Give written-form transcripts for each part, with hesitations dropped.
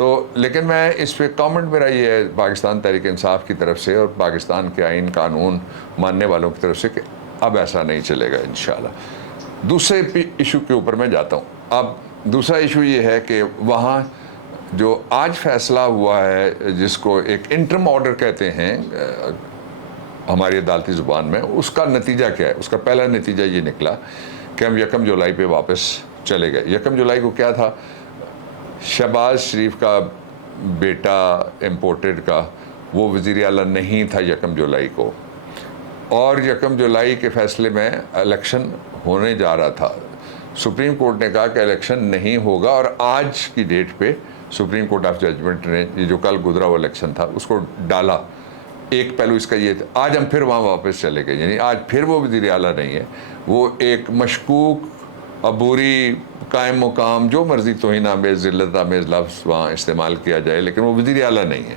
تو لیکن میں اس پہ کامنٹ میرا یہ ہے پاکستان تحریک انصاف کی طرف سے اور پاکستان کے آئین قانون ماننے والوں کی طرف سے کہ اب ایسا نہیں چلے گا انشاءاللہ۔ دوسرے ایشو کے اوپر میں جاتا ہوں۔ اب دوسرا ایشو یہ ہے کہ وہاں جو آج فیصلہ ہوا ہے جس کو ایک انٹرم آرڈر کہتے ہیں ہماری عدالتی زبان میں، اس کا نتیجہ کیا ہے؟ اس کا پہلا نتیجہ یہ نکلا کہ ہم 1 جولائی پہ واپس چلے گئے۔ 1 جولائی کو کیا تھا؟ شہباز شریف کا بیٹا امپورٹڈ کا وہ وزیر اعلیٰ نہیں تھا 1 جولائی کو، اور 1 جولائی کے فیصلے میں الیکشن ہونے جا رہا تھا۔ سپریم کورٹ نے کہا کہ الیکشن نہیں ہوگا، اور آج کی ڈیٹ پہ سپریم کورٹ آف ججمنٹ نے یہ جو کل گزرا ہوا الیکشن تھا اس کو ڈالا۔ ایک پہلو اس کا یہ تھا، آج ہم پھر وہاں واپس چلے گئے، یعنی آج پھر وہ وزیر اعلیٰ نہیں ہے، وہ ایک مشکوک، عبوری، قائم مقام، جو مرضی توہین آمیز، ذلت آمیز لفظ وہاں استعمال کیا جائے، لیکن وہ وزیر اعلیٰ نہیں ہے۔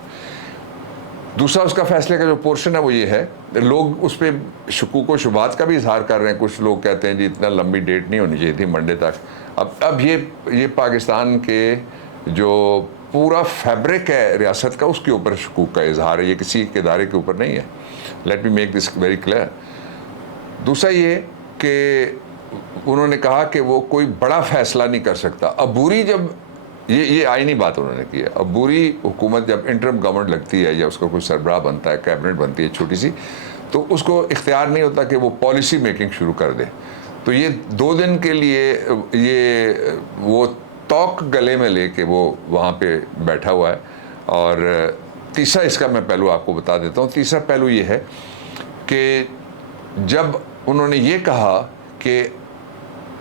دوسرا اس کا فیصلے کا جو پورشن ہے وہ یہ ہے، لوگ اس پہ شکوک و شبہات کا بھی اظہار کر رہے ہیں۔ کچھ لوگ کہتے ہیں جی اتنا لمبی ڈیٹ نہیں ہونی چاہیے تھی، منڈے تک۔ اب یہ پاکستان کے جو پورا فیبرک ہے ریاست کا، اس کے اوپر شکوک کا اظہار ہے، یہ کسی ایک ادارے کے اوپر نہیں ہے۔ Let me make this very clear. دوسرا یہ کہ انہوں نے کہا کہ وہ کوئی بڑا فیصلہ نہیں کر سکتا۔ عبوری جب یہ آئینی بات انہوں نے کی ہے، عبوری حکومت جب انٹرم گورنمنٹ لگتی ہے یا اس کا کوئی سربراہ بنتا ہے، کیبنٹ بنتی ہے چھوٹی سی، تو اس کو اختیار نہیں ہوتا کہ وہ پالیسی میکنگ شروع کر دے۔ تو یہ 2 دن کے لیے یہ وہ توق گلے میں لے کے وہ وہاں پہ بیٹھا ہوا ہے۔ اور تیسرا اس کا میں پہلو آپ کو بتا دیتا ہوں۔ تیسرا پہلو یہ ہے کہ جب انہوں نے یہ کہا کہ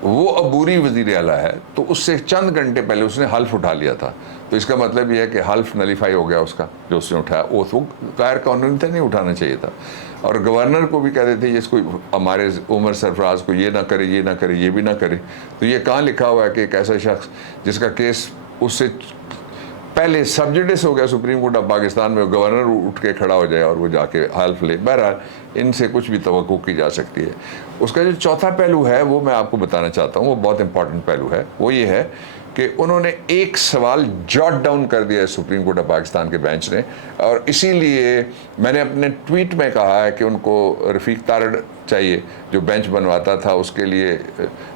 وہ عبوری وزیر اعلیٰ ہے، تو اس سے چند گھنٹے پہلے اس نے حلف اٹھا لیا تھا۔ تو اس کا مطلب یہ ہے کہ حلف نلیفائی ہو گیا اس کا، جو اس نے اٹھایا وہ غیر قانونی تھا، نہیں اٹھانا چاہیے تھا۔ اور گورنر کو بھی کہتے تھے اس کو، ہمارے عمر سرفراز کو، یہ نہ کرے، یہ نہ کرے، یہ بھی نہ کرے۔ تو یہ کہاں لکھا ہوا ہے کہ ایک ایسا شخص جس کا کیس اس سے پہلے سبجیڈس ہو گیا سپریم کورٹ آف پاکستان میں، گورنر اٹھ کے کھڑا ہو جائے اور وہ جا کے حلف لے؟ بہرحال ان سے کچھ بھی توقع کی جا سکتی ہے۔ اس کا جو چوتھا پہلو ہے وہ میں آپ کو بتانا چاہتا ہوں، وہ بہت امپورٹنٹ پہلو ہے۔ وہ یہ ہے کہ انہوں نے ایک سوال جاٹ ڈاؤن کر دیا ہے سپریم کورٹ آف پاکستان کے بینچ نے، اور اسی لیے میں نے اپنے ٹویٹ میں کہا ہے کہ ان کو رفیق تارڑ چاہیے جو بینچ بنواتا تھا، اس کے لیے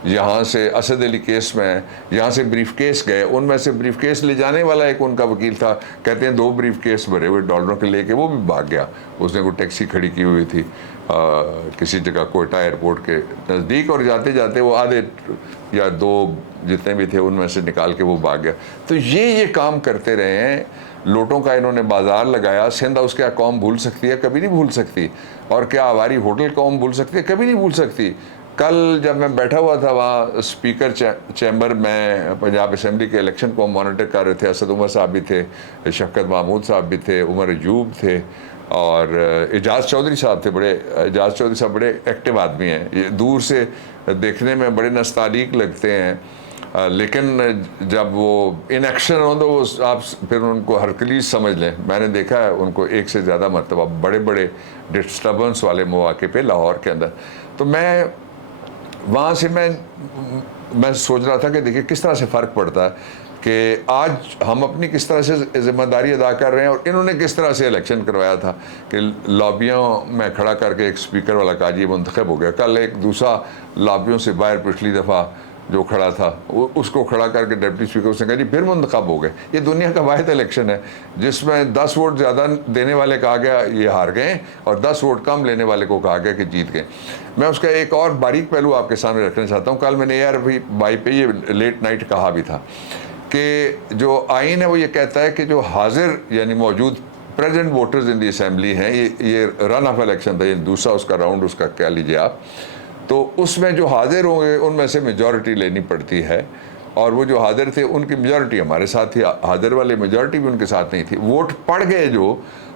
یہاں سے اسد علی کیس میں یہاں سے بریف کیس گئے، ان میں سے بریف کیس لے جانے والا ایک ان کا وکیل تھا، کہتے ہیں 2 بریف کیس بھرے ہوئے ڈالروں کے لے کے وہ بھی بھاگ گیا۔ اس نے کوئی ٹیکسی کھڑی کی ہوئی تھی کسی جگہ کوئٹہ ایئرپورٹ کے نزدیک، اور جاتے جاتے وہ آدھے یا 2 جتنے بھی تھے ان میں سے نکال کے وہ بھاگ گیا۔ تو یہ کام کرتے رہے ہیں، لوٹوں کا انہوں نے بازار لگایا۔ سندھ ہاؤس کیا قوم بھول سکتی ہے؟ کبھی نہیں بھول سکتی۔ اور کیا ہماری ہوٹل قوم بھول سکتی ہے؟ کبھی نہیں بھول سکتی۔ کل جب میں بیٹھا ہوا تھا وہاں اسپیکر چیمبر میں، پنجاب اسمبلی کے الیکشن کو مانیٹر کر رہے تھے، اسد عمر صاحب بھی تھے، شفقت محمود صاحب بھی تھے، عمر ایوب تھے، اور اعجاز چودھری صاحب تھے۔ اعجاز چودھری صاحب بڑے ایکٹیو آدمی ہیں، یہ دور سے دیکھنے میں بڑے نستعلیق لگتے ہیں، لیکن جب وہ ان ایکشن ہوں تو وہ آپ پھر ان کو ہرکلیز سمجھ لیں۔ میں نے دیکھا ہے ان کو ایک سے زیادہ مرتبہ بڑے بڑے ڈسٹربنس والے مواقع پہ لاہور کے اندر۔ تو میں وہاں سے میں سوچ رہا تھا کہ دیکھیے کس طرح سے فرق پڑتا ہے کہ آج ہم اپنی کس طرح سے ذمہ داری ادا کر رہے ہیں، اور انہوں نے کس طرح سے الیکشن کروایا تھا کہ لابیوں میں کھڑا کر کے ایک اسپیکر والا کہا جی منتخب ہو گیا۔ کل ایک دوسرا لابیوں سے باہر پچھلی دفعہ جو کھڑا تھا اس کو کھڑا کر کے ڈپٹی اسپیکر اس نے کہا جی پھر منتخب ہو گئے۔ یہ دنیا کا واحد الیکشن ہے جس میں 10 ووٹ زیادہ دینے والے کہا گیا یہ ہار گئے، اور 10 ووٹ کم لینے والے کو کہا گیا کہ جیت گئے۔ میں اس کا ایک اور باریک پہلو آپ کے سامنے رکھنا چاہتا ہوں۔ کل میں نے ARV پہ یہ لیٹ نائٹ کہا بھی تھا کہ جو آئین ہے وہ یہ کہتا ہے کہ جو حاضر یعنی موجود پریزنٹ ووٹرز ان دی اسمبلی ہیں، یہ رن آف الیکشن تھا، یہ دوسرا اس کا راؤنڈ اس کا کہہ لیجیے آپ، تو اس میں جو حاضر ہوں گے ان میں سے میجورٹی لینی پڑتی ہے، اور وہ جو حاضر تھے ان کی میجورٹی ہمارے ساتھ تھی، حاضر والے میجورٹی بھی ان کے ساتھ نہیں تھی۔ ووٹ پڑ گئے جو،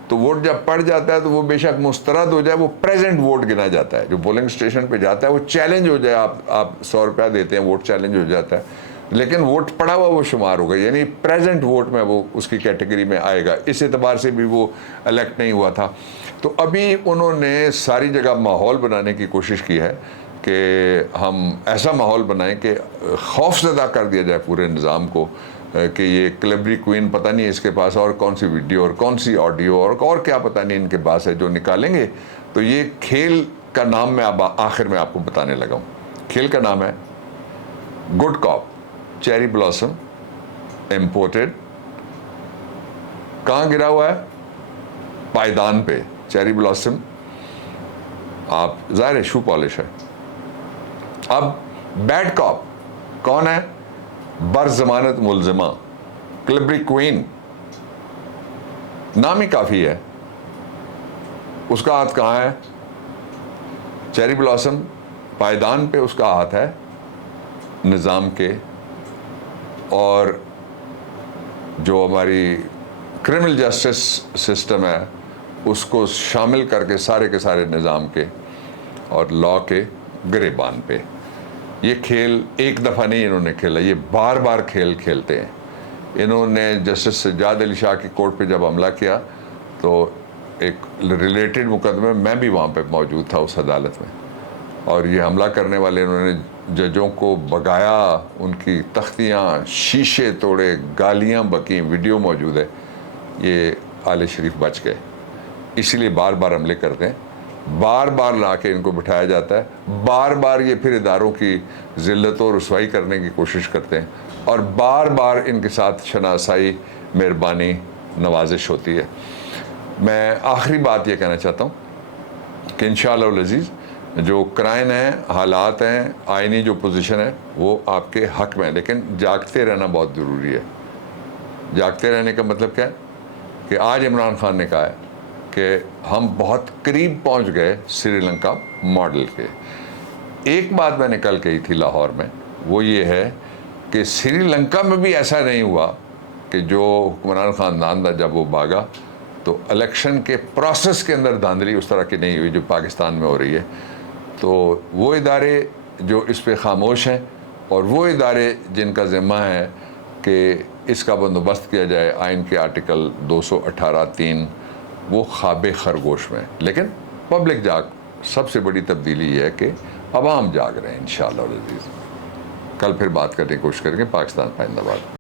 تو ووٹ جب پڑ جاتا ہے تو وہ بے شک مسترد ہو جائے، وہ پریزنٹ ووٹ گنا جاتا ہے۔ جو پولنگ اسٹیشن پہ جاتا ہے وہ چیلنج ہو جائے، آپ 100 روپیہ دیتے ہیں، ووٹ چیلنج ہو جاتا ہے، لیکن ووٹ پڑا ہوا وہ شمار ہوگا، یعنی پریزنٹ ووٹ میں وہ اس کی کیٹیگری میں آئے گا۔ اس اعتبار سے بھی وہ الیکٹ نہیں ہوا تھا۔ تو ابھی انہوں نے ساری جگہ ماحول بنانے کی کوشش کی ہے کہ ہم ایسا ماحول بنائیں کہ خوف زدہ کر دیا جائے پورے نظام کو، کہ یہ کلیبری کوئن پتہ نہیں اس کے پاس اور کون سی ویڈیو اور کون سی آڈیو اور کیا پتہ نہیں ان کے پاس ہے جو نکالیں گے. تو یہ کھیل کا نام میں اب آخر میں آپ کو بتانے لگا ہوں. کھیل کا نام ہے گڈ کاپ چیری بلاسم امپورٹڈ. کہاں گرا ہوا ہے؟ پائیدان پہ. چیری بلاسم آپ ظاہر ہے شو پالش ہے. اب بیڈ کاپ کون ہے؟ برضمانت ملزمہ کلیبری کوئین. نام ہی کافی ہے. اس کا ہاتھ کہاں ہے؟ چیری بلاسم پائیدان پہ اس کا ہاتھ ہے نظام کے، اور جو ہماری کرمنل جسٹس سسٹم ہے اس کو شامل کر کے سارے نظام کے اور لا کے گریبان پہ. یہ کھیل ایک دفعہ نہیں انہوں نے کھیلا، یہ بار بار کھیل کھیلتے ہیں. انہوں نے جسٹس سجاد علی شاہ کی کورٹ پہ جب حملہ کیا تو ایک ریلیٹڈ مقدمے میں بھی وہاں پہ موجود تھا اس عدالت میں، اور یہ حملہ کرنے والے انہوں نے ججوں کو بگایا، ان کی تختیاں شیشے توڑے، گالیاں بکیں، ویڈیو موجود ہے. یہ آل شریف بچ گئے. اسی لیے بار بار حملے کرتے ہیں، بار بار لا کے ان کو بٹھایا جاتا ہے، بار بار یہ پھر اداروں کی ذلت و رسوائی کرنے کی کوشش کرتے ہیں، اور بار بار ان کے ساتھ شناسائی، مہربانی، نوازش ہوتی ہے. میں آخری بات یہ کہنا چاہتا ہوں کہ انشاءاللہ العزیز جو کرائن ہیں، حالات ہیں، آئینی جو پوزیشن ہے وہ آپ کے حق میں ہے، لیکن جاگتے رہنا بہت ضروری ہے. جاگتے رہنے کا مطلب کیا ہے؟ کہ آج عمران خان نے کہا ہے کہ ہم بہت قریب پہنچ گئے سری لنکا ماڈل کے. ایک بات میں نے کل کہی تھی لاہور میں، وہ یہ ہے کہ سری لنکا میں بھی ایسا نہیں ہوا کہ جو حکمران خاندان تھا جب وہ بھاگا تو الیکشن کے پروسیس کے اندر دھاندلی اس طرح کی نہیں ہوئی جو پاکستان میں ہو رہی ہے. تو وہ ادارے جو اس پہ خاموش ہیں، اور وہ ادارے جن کا ذمہ ہے کہ اس کا بندوبست کیا جائے آئین کے آرٹیکل 218(3), وہ خواب خرگوش میں. لیکن پبلک جاگ، سب سے بڑی تبدیلی یہ ہے کہ عوام جاگ رہے ہیں انشاءاللہ العزیز. کل پھر بات کرنے کی کوشش کریں گے. پاکستان زندہ باد.